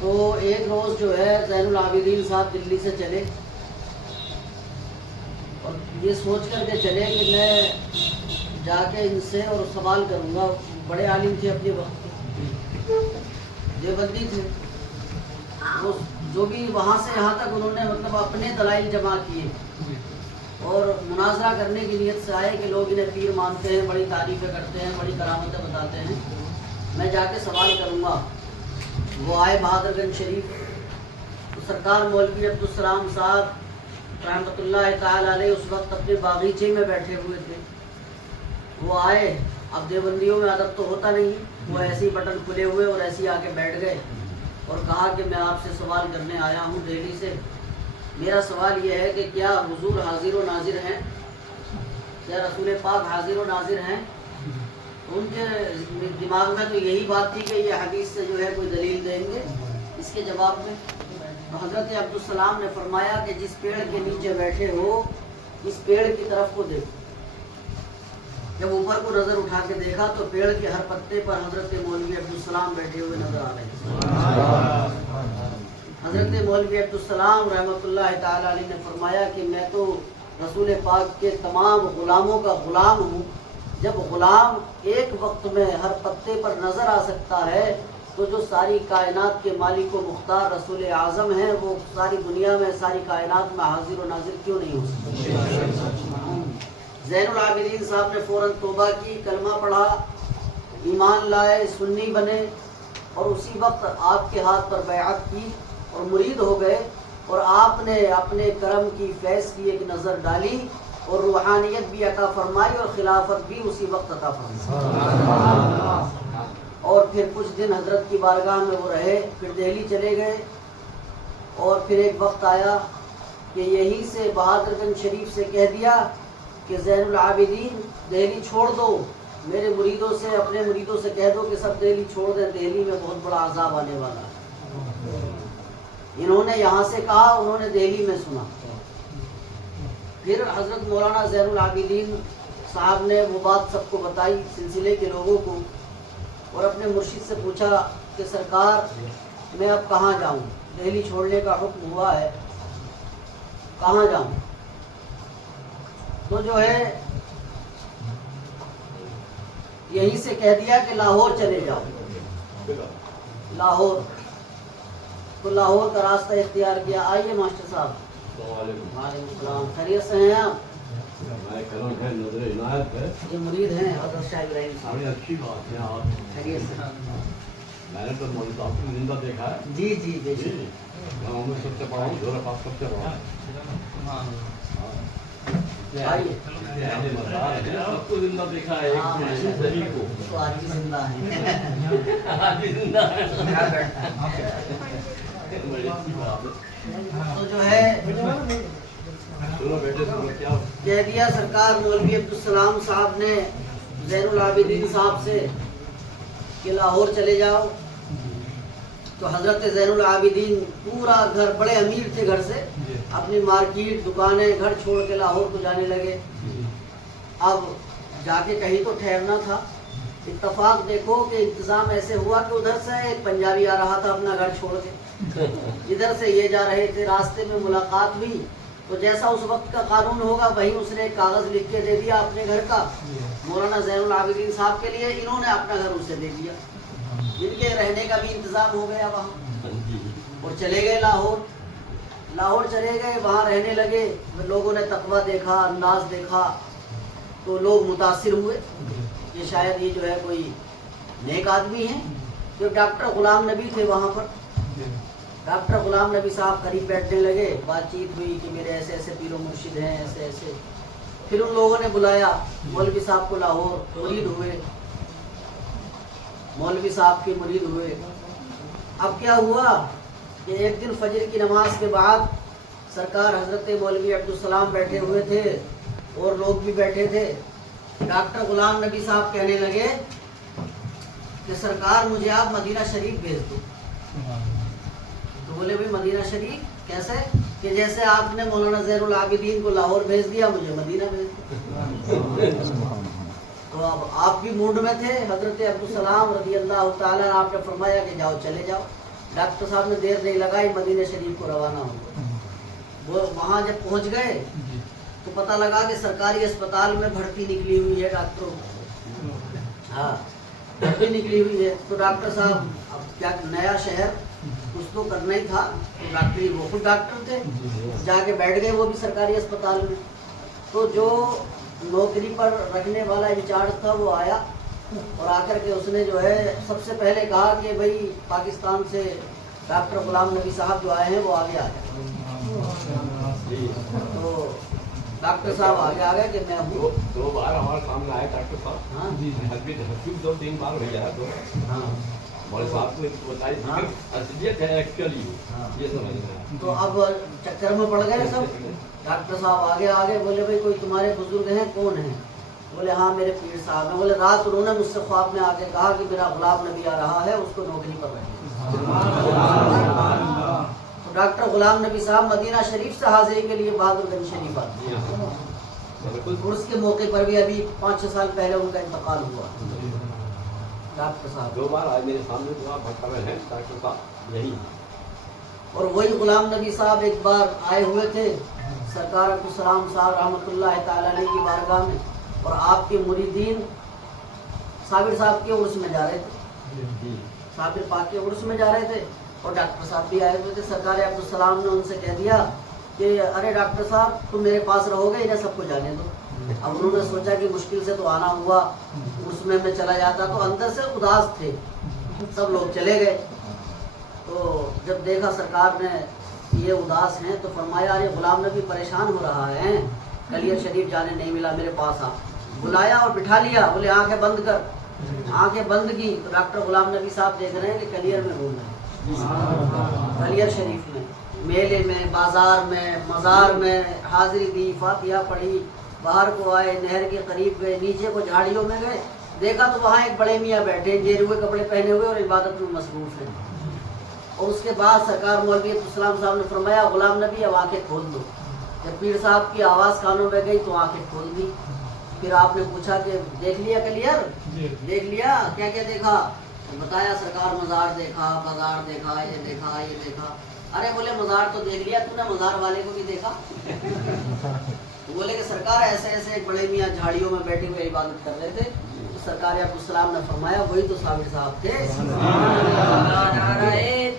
تو ایک روز جو ہے زین العابدین صاحب دلی سے چلے اور یہ سوچ کر کے چلے کہ میں جا کے ان سے اور سوال کروں گا. بڑے عالم تھے اپنے وقت کے، دیوبندی تھے. وہ جو بھی وہاں سے یہاں تک انہوں نے مطلب اپنے دلائل جمع کیے اور مناظرہ کرنے کی نیت سے آئے کہ لوگ انہیں پیر مانتے ہیں، بڑی تعریفیں کرتے ہیں، بڑی کرامتیں بتاتے ہیں، میں جا کے سوال کروں گا. وہ آئے بہادر گنج شریف. تو سرکار مولوی عبدالسلام صاحب رحمۃ اللہ تعالی علیہ اس وقت اپنے باغیچے میں بیٹھے ہوئے تھے. وہ آئے. اب دیوبندیوں میں ادب تو ہوتا نہیں، وہ ایسے ہی بٹن کھلے ہوئے اور ایسے ہی آ کے بیٹھ گئے اور کہا کہ میں آپ سے سوال کرنے آیا ہوں دہلی سے. میرا سوال یہ ہے کہ کیا حضور حاضر و ناظر ہیں؟ کیا رسول پاک حاضر و ناظر ہیں؟ ان کے دماغ میں تو یہی بات تھی کہ یہ حدیث سے جو ہے کوئی دلیل دیں گے اس کے جواب میں. تو حضرت عبدالسلام نے فرمایا کہ جس پیڑ کے نیچے بیٹھے ہو اس پیڑ کی طرف کو دیکھو. جب اوپر کو نظر اٹھا کے دیکھا تو پیڑ کے ہر پتے پر حضرت مولوی عبدالسلام بیٹھے ہوئے نظر آ رہے ہیں. حضرت مولوی عبدالسلام رحمۃ اللہ تعالی علیہ نے فرمایا کہ میں تو رسول پاک کے تمام غلاموں کا غلام ہوں. جب غلام ایک وقت میں ہر پتے پر نظر آ سکتا ہے تو جو ساری کائنات کے مالک و مختار رسول اعظم ہیں وہ ساری دنیا میں ساری کائنات میں حاضر و ناظر کیوں نہیں ہو سکتے؟ زین العابدین صاحب نے فوراً توبہ کی، کلمہ پڑھا، ایمان لائے، سنی بنے اور اسی وقت آپ کے ہاتھ پر بیعت کی اور مرید ہو گئے. اور آپ نے اپنے کرم کی فیض کی ایک نظر ڈالی اور روحانیت بھی عطا فرمائی اور خلافت بھی اسی وقت عطا فرمائی. اور پھر کچھ دن حضرت کی بارگاہ میں وہ رہے، پھر دہلی چلے گئے. اور پھر ایک وقت آیا کہ یہیں سے بہادر گنج شریف سے کہہ دیا کہ زین العابدین دہلی چھوڑ دو. میرے مریدوں سے، اپنے مریدوں سے کہہ دو کہ سب دہلی چھوڑ دیں، دہلی میں بہت بڑا عذاب آنے والا ہے. انہوں نے یہاں سے کہا، انہوں نے دہلی میں سنا. پھر حضرت مولانا زین العابدین صاحب نے وہ بات سب کو بتائی، سلسلے کے لوگوں کو، اور اپنے مرشد سے پوچھا کہ سرکار میں اب کہاں جاؤں؟ دہلی چھوڑنے کا حکم ہوا ہے، کہاں جاؤں؟ تو جو ہے یہیں سے کہہ دیا کہ لاہور چلے جاؤ. لاہور. تو لاہور کا راستہ اختیار کیا. آئیے ماسٹر صاحب. وعلیکم السلام. خیریت سے ہیں آپ؟ یہ مرید ہیں حضرت شاہ ابراہیم صاحب. اچھی بات ہے. آپ خیریت سے؟ میں نے تو مولوی صاحب کو زندہ دیکھا ہے. جی جی بے شک. گاؤں میں سب سے بڑا ہوں، زورا پاس سب سے بڑا. آئیے. سب کو زندہ دیکھا ہے. سبھی کو تو آج بھی زندہ ہیں. آج بھی زندہ ہے. تو جو ہے کہہ دیا سرکار مولوی عبدالسلام صاحب نے زین العابدین صاحب سے کہ لاہور چلے جاؤ. تو حضرت زین العابدین پورا گھر، بڑے امیر تھے، گھر سے اپنی مارکیٹ، دکانیں، گھر چھوڑ کے لاہور کو جانے لگے. اب جا کے کہیں تو ٹھہرنا تھا. اتفاق دیکھو کہ انتظام ایسے ہوا کہ ادھر سے ایک پنجابی آ رہا تھا اپنا گھر چھوڑ کے، ادھر سے یہ جا رہے تھے. راستے میں ملاقات ہوئی تو جیسا اس وقت کا قانون ہوگا وہیں اس نے ایک کاغذ لکھ کے دے دیا اپنے گھر کا مولانا زین العابدین صاحب کے لیے. انہوں نے اپنا گھر اسے دے دیا. جن کے رہنے کا بھی انتظام ہو گیا وہاں، اور چلے گئے لاہور. لاہور چلے گئے، وہاں رہنے لگے. لوگوں نے تقویٰ دیکھا، انداز دیکھا تو لوگ متاثر ہوئے کہ شاید یہ جو ہے کوئی نیک آدمی ہے. جو ڈاکٹر غلام نبی تھے وہاں پر، ڈاکٹر غلام نبی صاحب قریب بیٹھنے لگے. بات چیت ہوئی کہ میرے ایسے ایسے پیر و مرشد ہیں، ایسے ایسے. پھر ان لوگوں نے بلایا مولوی صاحب کو لاہور. مرید ہوئے، مولوی صاحب کے مرید ہوئے. اب کیا ہوا کہ ایک دن فجر کی نماز کے بعد سرکار حضرت مولوی عبدالسلام بیٹھے ہوئے تھے اور لوگ بھی بیٹھے تھے. ڈاکٹر غلام نبی صاحب کہنے لگے کہ سرکار مجھے آپ مدینہ شریف بھیج دو. تو بولے بھائی مدینہ شریف کیسے؟ کہ جیسے آپ نے مولانا زین العابدین کو لاہور بھیج دیا مجھے مدینہ بھیج دو. تو اب آپ بھی موڈ میں تھے. حضرت عبدالسلام رضی اللہ تعالیٰ آپ نے فرمایا کہ جاؤ چلے جاؤ. ڈاکٹر صاحب نے دیر نہیں لگائی، مدینہ شریف کو روانہ ہو. وہ وہاں جب پہنچ گئے تو پتہ لگا کہ سرکاری اسپتال میں بھرتی نکلی ہوئی ہے ڈاکٹروں کو. ہاں بھرتی نکلی ہوئی ہے. تو ڈاکٹر صاحب اب کیا نیا شہر کچھ تو کرنا ہی تھا، تو ڈاکٹری وہ خود ڈاکٹر تھے، جا کے بیٹھ گئے وہ بھی سرکاری اسپتال میں. تو جو نوکری پر رکھنے والا انچارج تھا وہ آیا اور آ کر کے اس نے جو ہے سب سے پہلے کہا کہ بھائی پاکستان سے ڈاکٹر غلام نبی صاحب جو آئے ہیں وہ آگے آ جائیں. تو ڈاکٹر صاحب آگے آ گئے کہ میں ہوں. 2 بار ہمارے سامنے آئے ڈاکٹر صاحب. ہاں ہسبی 2-3 بار ہو گیا. ہاں ہمارے صاحب کو بتائی ہاں. اصلیت ہے ایکچولی ہاں. یہ سمجھ میں. تو اب چکر میں پڑ گئے سب. ڈاکٹر صاحب آگے آگے بولے بھائی کوئی تمہارے بزرگ ہیں؟ کون ہیں؟ بولے ہاں میرے پیر صاحب ہیں. بولے رات انہوں نے مجھ سے خواب میں آ کے کہا کہ میرا غلام نبی آ رہا ہے، اس کو نوکری پر رکھیں. تو ڈاکٹر غلام نبی صاحب مدینہ شریف سے حاضری کے لیے بہادر گنج شریف آتے ہیں. عرس کے موقع پر بھی ابھی 5-6 سال پہلے ان کا انتقال ہوا. ڈاکٹر صاحب 2 بار آج میرے سامنے تو آپ بتا رہے ہیں ڈاکٹر صاحب یہی. اور وہی غلام نبی صاحب ایک بار آئے ہوئے تھے سرکار عبدالسلام صاحب رحمۃ اللہ تعالی علیہ کی بارگاہ میں، اور آپ کے مریدین صابر صاحب کے عرس میں جا رہے تھے. صابر پاک کے عرس میں جا رہے تھے اور ڈاکٹر صاحب بھی آئے ہوئے تھے. سرکار عبدالسلام نے ان سے کہہ دیا کہ ارے ڈاکٹر صاحب تم میرے پاس رہو گے، انہیں سب کو جانے دو. اب انہوں نے سوچا کہ مشکل سے تو آنا ہوا، اس میں چلا جاتا، تو اندر سے اداس تھے. سب لوگ چلے گئے. تو جب دیکھا سرکار نے یہ اداس ہیں تو فرمایا ارے غلام نبی پریشان ہو رہا ہے، کلیر شریف جانے نہیں ملا، میرے پاس آ. بلایا اور بٹھا لیا. بولے آنکھیں بند کر. آنکھیں بند کی تو ڈاکٹر غلام نبی صاحب دیکھ رہے ہیں کہ کلیر میں گھوم رہے ہیں. کلیر شریف میں، میلے میں، بازار میں، مزار میں حاضری دی، فاتحہ پڑھی، باہر کو آئے، نہر کے قریب گئے، نیچے کو جھاڑیوں میں گئے. دیکھا تو وہاں ایک بڑے میاں بیٹھے، گیرے ہوئے کپڑے پہنے ہوئے اور عبادت میں مصروف ہیں. اور اس کے بعد سرکار مولوی عبدالسلام صاحب نے فرمایا غلام نبی اب آنکھیں کھول دو. جب پیر صاحب کی آواز کانوں میں گئی تو آنکھیں کھول دی. پھر آپ نے پوچھا کہ دیکھ لیا کلیئر؟ دیکھ لیا. کیا کیا دیکھا؟ بتایا سرکار مزار دیکھا، بازار دیکھا، یہ دیکھا، یہ دیکھا. ارے بولے مزار تو دیکھ لیا، تو نے مزار والے کو بھی دیکھا؟ تو بولے کہ سرکار ایسے ایسے ایک بڑے میاں جھاڑیوں میں بیٹھے ہوئے عبادت کر رہے تھے. سرکار عبدالسلام نے فرمایا وہی تو صابر صاحب تھے. نعرہ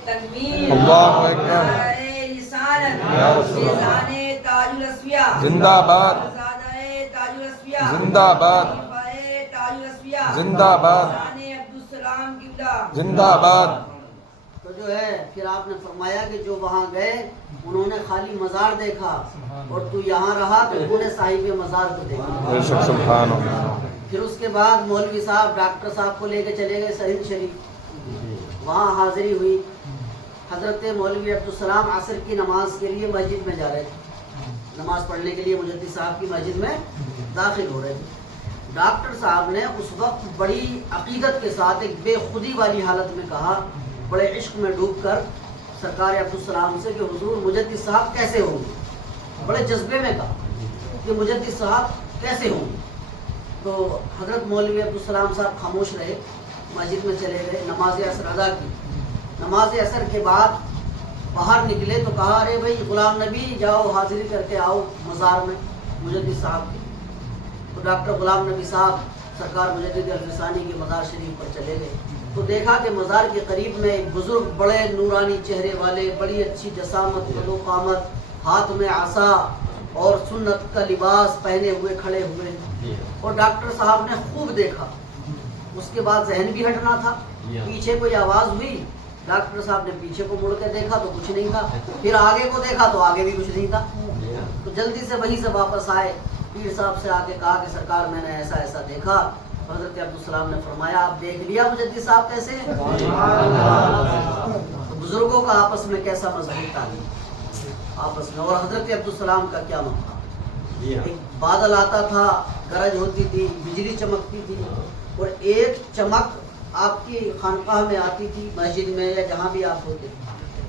تکبیر، اللہ اکبر، نعرہ رسالت، یا رسول اللہ، فیضان تاج الاسفیاء، زندہ باد، فیضان تاج الاسفیاء، زندہ باد، خلیفہ تاج الاسفیاء، زندہ باد، شان عبدالسلام قبلہ، زندہ باد. تو جو ہے پھر آپ نے فرمایا کہ جو وہاں گئے انہوں نے خالی مزار دیکھا اور تو یہاں رہا تو انہوں نے صاحب مزار کو دیکھا. بے شک سبحان اللہ. پھر اس کے بعد مولوی صاحب ڈاکٹر صاحب کو لے کے چلے گئے سہند شریف. وہاں حاضری ہوئی. حضرت مولوی عبدالسلام عصر کی نماز کے لیے مسجد میں جا رہے تھے، نماز پڑھنے کے لیے مجدد صاحب کی مسجد میں داخل ہو رہے تھے. ڈاکٹر صاحب نے اس وقت بڑی عقیدت کے ساتھ ایک بے خودی والی حالت میں کہا، بڑے عشق میں ڈوب کر سرکار عبدالسلام سے کہ حضور مجدد صاحب کیسے ہوں گے. بڑے جذبے میں کہا کہ مجدد صاحب کیسے ہوں گے. تو حضرت مولوی عبدالسلام صاحب خاموش رہے، مسجد میں چلے گئے، نماز عصر ادا کی. نماز عصر کے بعد باہر نکلے تو کہا ارے بھائی غلام نبی جاؤ حاضری کر کے آؤ مزار میں مجدد صاحب کی. تو ڈاکٹر غلام نبی صاحب سرکار مجدد الفسانی کے مزار شریف پر چلے گئے. تو دیکھا کہ مزار کے قریب میں ایک بزرگ بڑے نورانی چہرے والے، بڑی اچھی جسامت، قد و قامت، ہاتھ میں عصا اور سنت کا لباس پہنے ہوئے کھڑے ہوئے. اور ڈاکٹر صاحب نے خوب دیکھا. اس کے بعد ذہن بھی ہٹنا تھا. پیچھے کوئی آواز ہوئی، ڈاکٹر صاحب نے پیچھے کو مڑ کے دیکھا تو کچھ نہیں تھا. پھر آگے کو دیکھا تو آگے بھی کچھ نہیں تھا. تو جلدی سے وہیں سے واپس آئے. پیر صاحب سے آ کے کہا کہ سرکار میں نے ایسا ایسا دیکھا. حضرت عبدالسلام نے فرمایا آپ دیکھ لیا مجدد صاحب کیسے ہیں؟ تو بزرگوں کا آپس میں کیسا مضبوط تعلق آپس میں. اور حضرت عبدالسلام کا کیا مقام. ایک بادل آتا تھا، گرج ہوتی تھی، بجلی چمکتی تھی، اور ایک چمک آپ کی خانقاہ میں آتی تھی، مسجد میں یا جہاں بھی آپ ہوتے،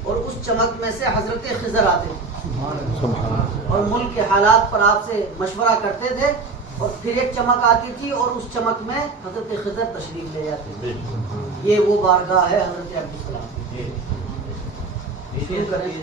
اور اس چمک میں سے حضرت خضر آتے تھے اور ملک کے حالات پر آپ سے مشورہ کرتے تھے. اور پھر ایک چمک آتی تھی اور اس چمک میں حضرت خضر تشریف لے جاتے تھے. یہ وہ بارگاہ ہے حضرت عبدالسلام. شروع کریں